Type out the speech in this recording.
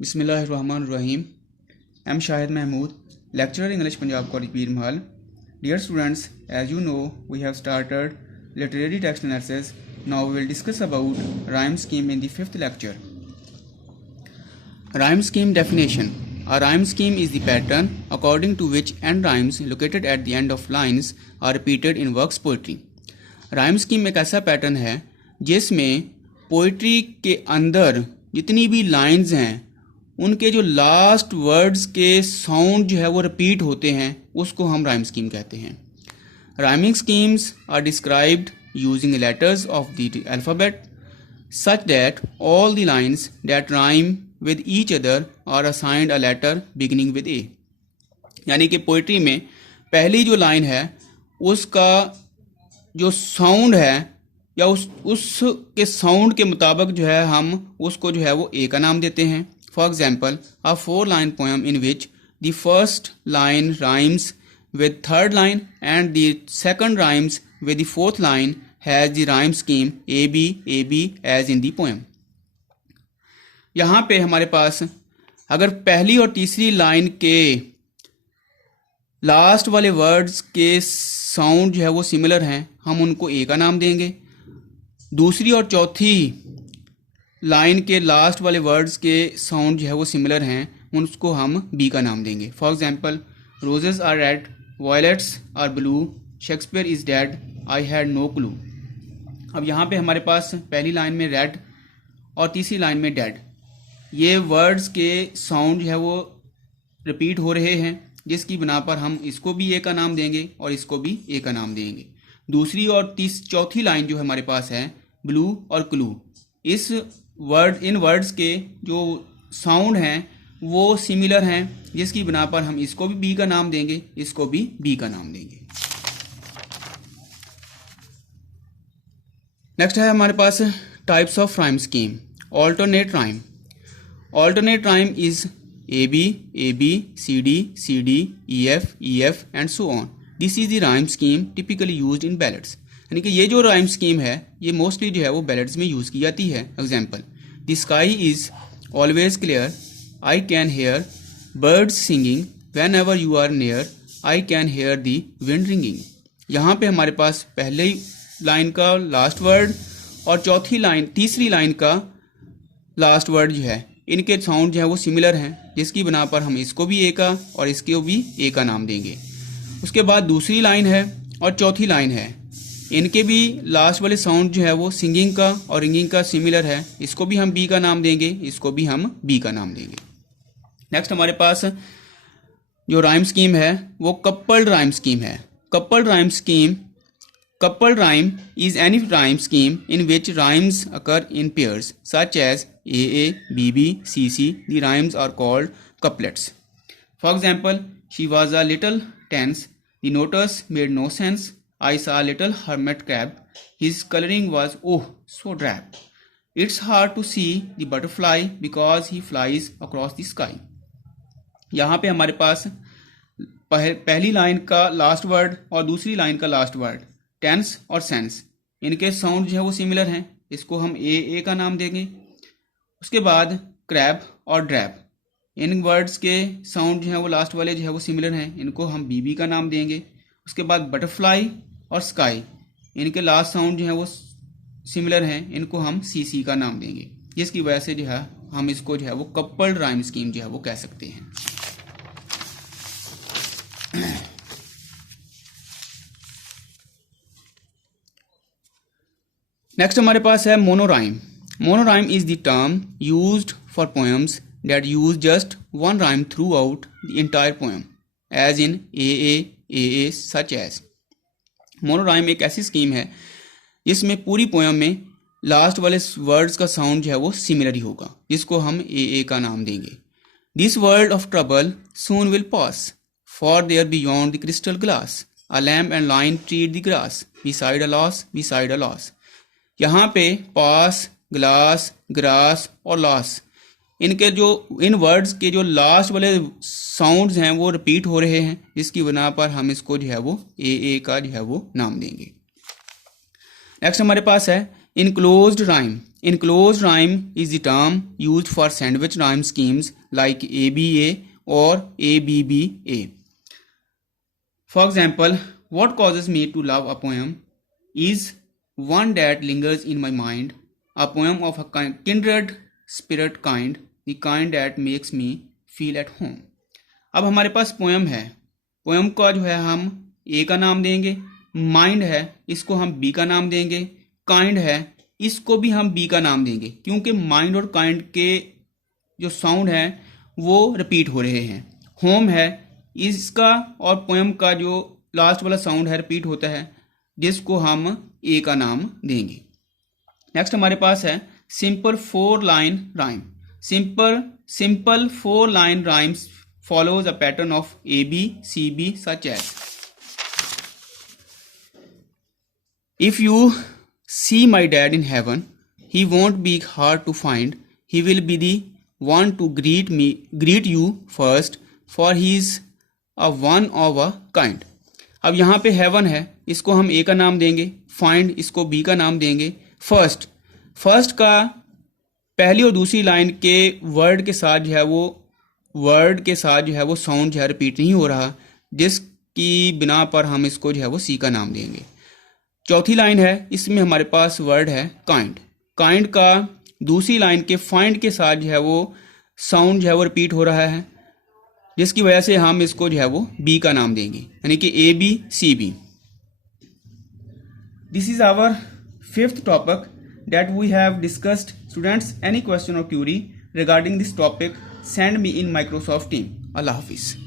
Bismillahirrahmanirrahim. I'm Shahid Mahmood, lecturer English Punjab College Peer Mahal. Dear students, as you know, we have started literary text analysis. Now we will discuss about rhyme scheme in the fifth lecture. Rhyme scheme definition. A rhyme scheme is the pattern according to which end rhymes located at the end of lines are repeated in works poetry. Rhyme scheme एक ऐसा pattern है जिसमें poetry के अंदर जितनी भी lines हैं उनके जो लास्ट वर्ड्स के साउंड जो है वो रिपीट होते हैं उसको हम राइम स्कीम कहते हैं. Rhyming schemes are described using letters of the alphabet such that all the lines that rhyme with each other are assigned a letter beginning with A. यानी कि पोइट्री में पहली जो लाइन है उसका जो साउंड है या उसके साउंड के मुताबिक जो है हम उसको जो है वो ए का नाम देते हैं. For example, a 4-line poem in which the first line rhymes with third line and the second rhymes with the fourth line has the rhyme scheme A B as in the poem. यहाँ पे हमारे पास अगर पहली और तीसरी line के last वाले words के साउंड जो है वो सिमिलर हैं, हम उनको ए का नाम देंगे. दूसरी और चौथी लाइन के लास्ट वाले वर्ड्स के साउंड जो है वो सिमिलर हैं, उसको हम बी का नाम देंगे. For example, roses are red, violets are blue, Shakespeare is dead, I had no clue. अब यहाँ पे हमारे पास पहली लाइन में रेड और तीसरी लाइन में डेड, ये वर्ड्स के साउंड जो है वो रिपीट हो रहे हैं, जिसकी बिना पर हम इसको भी ए का नाम देंगे और इसको भी ए का नाम देंगे. दूसरी और चौथी लाइन जो हमारे पास है ब्लू और क्लू, इन वर्ड्स के जो साउंड हैं वो सिमिलर हैं, जिसकी बिना पर हम इसको भी बी का नाम देंगे, इसको भी बी का नाम देंगे. नेक्स्ट है हमारे पास types of rhyme scheme. Alternate rhyme. Alternate rhyme is A B C D E F and so on. This is the rhyme scheme typically used in ballads. यानी कि ये जो राइम स्कीम है ये मोस्टली जो है वो बैलेड्स में यूज़ की जाती है. Example, the sky is always clear, I can hear birds singing, whenever you are near, I can hear the wind ringing. यहाँ पे हमारे पास पहले लाइन का लास्ट वर्ड और तीसरी लाइन का लास्ट वर्ड जो है इनके साउंड जो है वो सिमिलर हैं, जिसकी बिना पर हम इसको भी ए का और इसको भी ए का नाम देंगे. उसके बाद दूसरी लाइन है और चौथी लाइन है, इनके भी लास्ट वाले साउंड जो है वो सिंगिंग का और रिंगिंग का सिमिलर है, इसको भी हम बी का नाम देंगे, इसको भी हम बी का नाम देंगे. नेक्स्ट हमारे पास जो राइम स्कीम है वो कपल्ड राइम स्कीम है. Coupled rhyme is any rhyme scheme in which rhymes occur in pairs, such as AA, BB, CC. The rhymes are called couplets. For example, she was a little tense. The notice made no sense. I saw a little hermit crab. His coloring was so drab. It's hard to see the butterfly because he flies across the sky. यहाँ पे हमारे पास पहली line का last word और दूसरी line का last word tense और sense, इनके साउंड जो है वो सिमिलर हैं, इसको हम ए का नाम देंगे. उसके बाद क्रैब और ड्रैब, इन वर्ड्स के साउंड जो है वो लास्ट वाले जो है वो सिमिलर हैं, इनको हम बी का नाम देंगे. उसके बाद बटरफ्लाई और स्काई, इनके लास्ट साउंड जो है वो सिमिलर हैं, इनको हम सी का नाम देंगे, जिसकी वजह से जो है हम इसको जो है वो कपल्ड राइम स्कीम जो है वो कह सकते हैं. नेक्स्ट हमारे पास है monorhyme. Monorhyme is the term used for poems that use just one rhyme throughout the entire poem, as in a such as. Monorhyme एक ऐसी स्कीम है जिसमें पूरी पोएम में लास्ट वाले वर्ड्स का साउंड जो है वो सिमिलर ही होगा, जिसको हम ए का नाम देंगे. This world of trouble soon will pass, for there beyond the crystal glass, a lamp and line treed the grass, beside a loss. यहाँ पे पास, ग्लास, ग्रास और लॉस, इन वर्ड्स के जो लास्ट वाले साउंड्स हैं वो repeat हो रहे हैं, जिसकी बिना पर हम इसको जो है वो ए का जो है वो नाम देंगे. नेक्स्ट हमारे पास है Enclosed rhyme. Enclosed rhyme is the term used for sandwich rhyme schemes like ABA or ABBA. For example, what causes me to love a poem is one that lingers in my mind, a poem of a kindred spirit kind, the kind that makes me feel at home. अब हमारे पास poem है, poem का जो है हम ए का नाम देंगे, माइंड है इसको हम बी का नाम देंगे, काइंड है इसको भी हम बी का नाम देंगे, क्योंकि माइंड और काइंड के जो साउंड है वो रिपीट हो रहे हैं. होम है इसका और पोएम का जो लास्ट वाला साउंड है रिपीट होता है, जिसको हम ए का नाम देंगे. नेक्स्ट हमारे पास है simple 4 line rhyme. Simple 4 line rhymes follows a pattern of AB, CB such as: If you see my dad in heaven, he won't be hard to find. He will be the one to greet you first, for he is a one of a kind. अब यहाँ पे heaven है, इसको हम A का नाम देंगे, find इसको B का नाम देंगे. फर्स्ट का पहली और दूसरी लाइन के वर्ड के साथ जो है वो साउंड जो है रिपीट नहीं हो रहा, जिसकी बिना पर हम इसको जो है वो सी का नाम देंगे. चौथी लाइन है, इसमें हमारे पास वर्ड है काइंड का दूसरी लाइन के फाइंड के साथ जो है वो साउंड जो है वो रिपीट हो रहा है, जिसकी वजह से हम इसको जो है वो बी का नाम देंगे, यानी कि ABCB. This is our 5th topic that we have discussed. Students, any question or query regarding this topic, send me in Microsoft Team. Allah Hafiz.